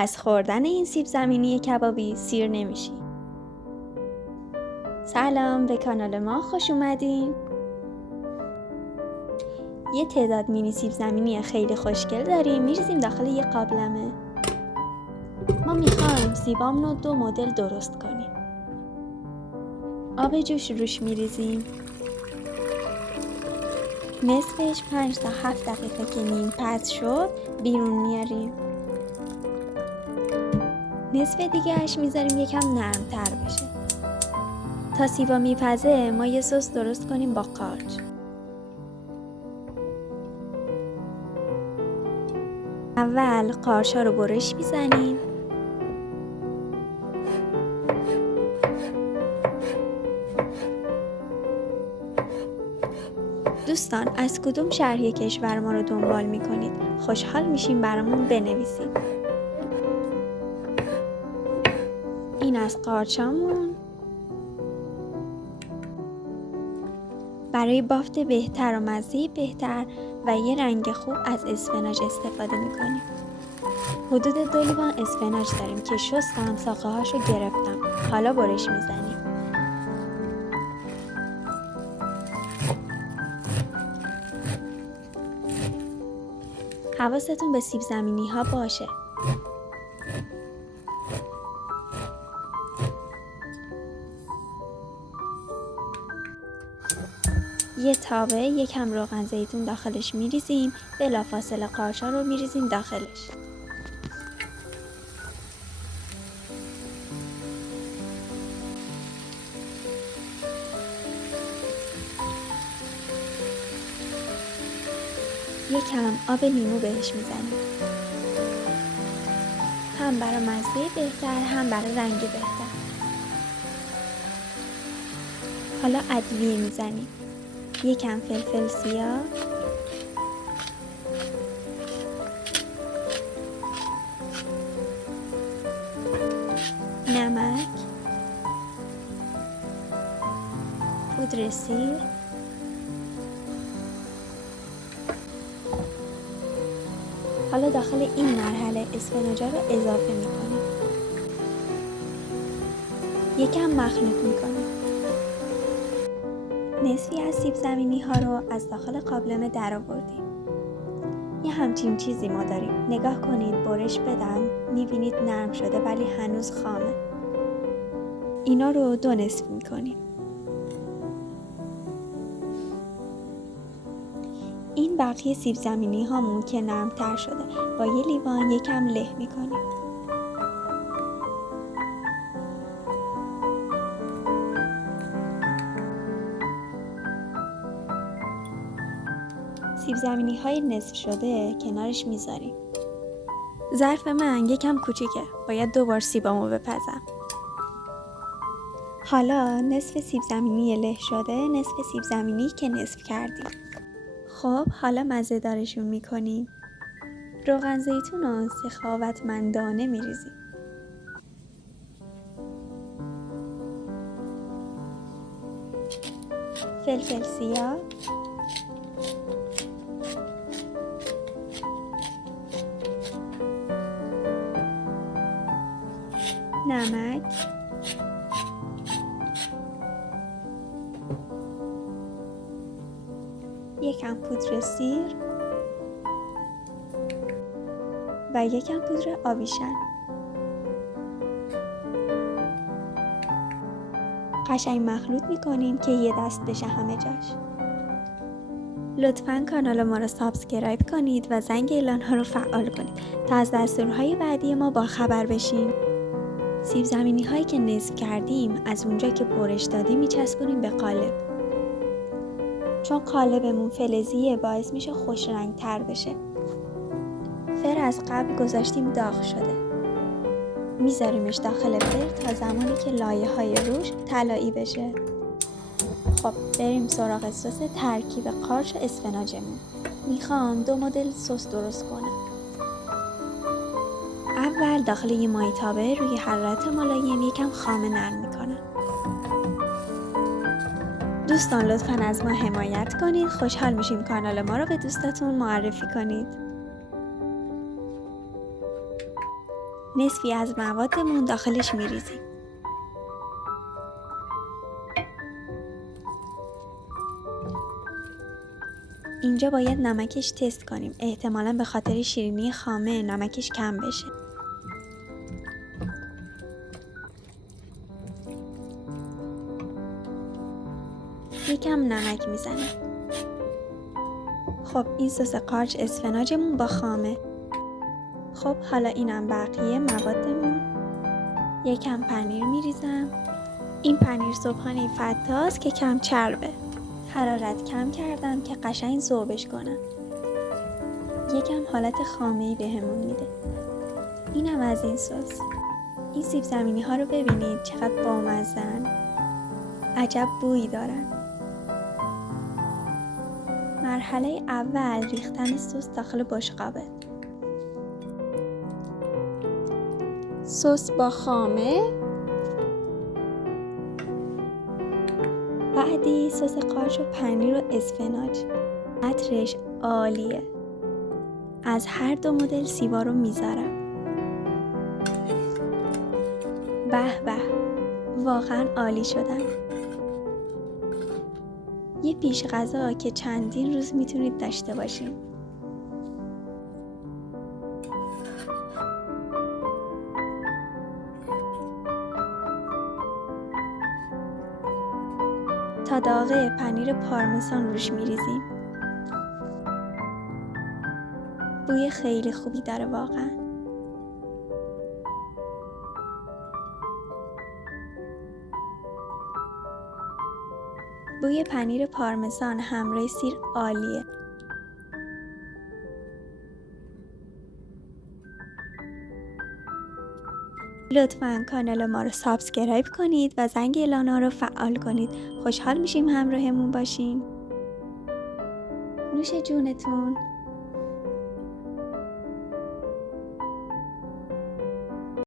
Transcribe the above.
از خوردن این سیب زمینی کبابی سیر نمیشی. سلام، به کانال ما خوش اومدین. یه تعداد مینی سیب زمینی خیلی خوشگل داریم، میریزیم داخل یه قابلمه. ما میخوایم سیبامون رو 2 مدل درست کنیم. آب جوش روش میریزیم. نصفش 5 تا 7 دقیقه که نیم پز شد بیرون میاریم. نصف دیگهش میذاریم یکم نرمتر بشه. تا سیبا میپزه ما یه سس درست کنیم با قارچ. اول قارچ‌ها رو برش میزنیم. دوستان، از کدوم شهر کشور ما رو دنبال میکنید؟ خوشحال میشیم برامون بنویسید. این از قارچامون. برای بافت بهتر و مزه بهتر و یه رنگ خوب از اسفناج استفاده میکنیم. حدود 2 لیوان اسفناج داریم که شستم، ساقه هاشو گرفتم. حالا برش میزنیم. حواستون به سیب زمینی ها باشه. یه تاوه یکم روغن زیتون داخلش میریزیم، بلافاصله قارچ‌ها رو میریزیم داخلش. یکم آب لیمو بهش میزنیم، هم برای مزه بهتر هم برای رنگ بهتر. حالا ادویه میزنیم، یکم فلفل سیاه، نمک، پودر سیر، حالا داخل این مرحله اسفناجا رو اضافه میکنیم. یکم مخلوط میکنیم. نصفی از سیب زمینی ها رو از داخل قابلمه در آوردیم. یه همچین چیزی ما داریم. نگاه کنید، برش بدم. میبینید نرم شده ولی هنوز خامه. اینا رو 2 نصف میکنیم. این بقیه سیب زمینی هامون که نرمتر شده با یه لیوان یکم له میکنیم. سیب زمینی های نصف شده کنارش میذاریم. ظرف من یکم کوچیکه، باید 2 بار سیبامو بپزم. حالا نصف سیب زمینی له شده، نصف سیب زمینی که نصف کردیم. خب حالا مزه دارشون میکنیم. روغن زیتون رو سخاوتمندانه میریزیم. فلفل سیاه، نمک، یکم پودر سیر و یکم پودر آویشن. قشنگ مخلوط میکنیم که یه دست بشه همه جاش. لطفاً کانال ما رو سابسکرایب کنید و زنگ اعلان ها رو فعال کنید تا از دستورهای بعدی ما با خبر بشین. سیب زمینی هایی که نصف کردیم از اونجا که برش دادیم میچسبونیم به قالب. چون قالبمون فلزیه باعث میشه خوش رنگ تر بشه. فر از قبل گذاشتیم داغ شده. میذاریمش داخل فر تا زمانی که لایه های روش طلایی بشه. خب بریم سراغ سس ترکیب قارچ و اسفناجمون. میخوام 2 مدل سس درست کنم. اول داخل یه مایتابه روی حرارت ملایم یکم خامه نرم میکنم. دوستان لطفاً از ما حمایت کنید. خوشحال میشیم کانال ما رو به دوستاتون معرفی کنید. نصفی از موادمون داخلش میریزیم. اینجا باید نمکش تست کنیم. احتمالاً به خاطر شیرینی خامه نمکش کم بشه. یکم نمک میزنم. خب این سس قارچ اسفناجمون با خامه. خب حالا اینم بقیه موادمون. یکم پنیر میریزم. این پنیر صبحانه فتاست که کم چربه. حرارت کم کردم که قشنگ ذوبش کنم. یکم حالت خامه‌ای بهمون میده. اینم از این سس. این سیب زمینی ها رو ببینید چقدر بامزه‌ان. عجب بویی دارن. مرحله اول ریختن سس داخل بشقابه. سس با خامه. بعدی سس قارچ و پنیر و اسفناج. عطرش عالیه. از هر دو مدل سیبا رو میذارم. به به، واقعا عالی شدن. یه پیش غذا که چندین روز میتونید داشته باشین. تا داغه پنیر پارمزان روش میریزیم. بوی خیلی خوبی داره واقعا. بوی پنیر پارمزان همراه سیر عالیه. لطفاً کانال ما رو سابسکرایب کنید و زنگ اعلان‌ها رو فعال کنید. خوشحال میشیم همراهمون باشین. نوش جونتون.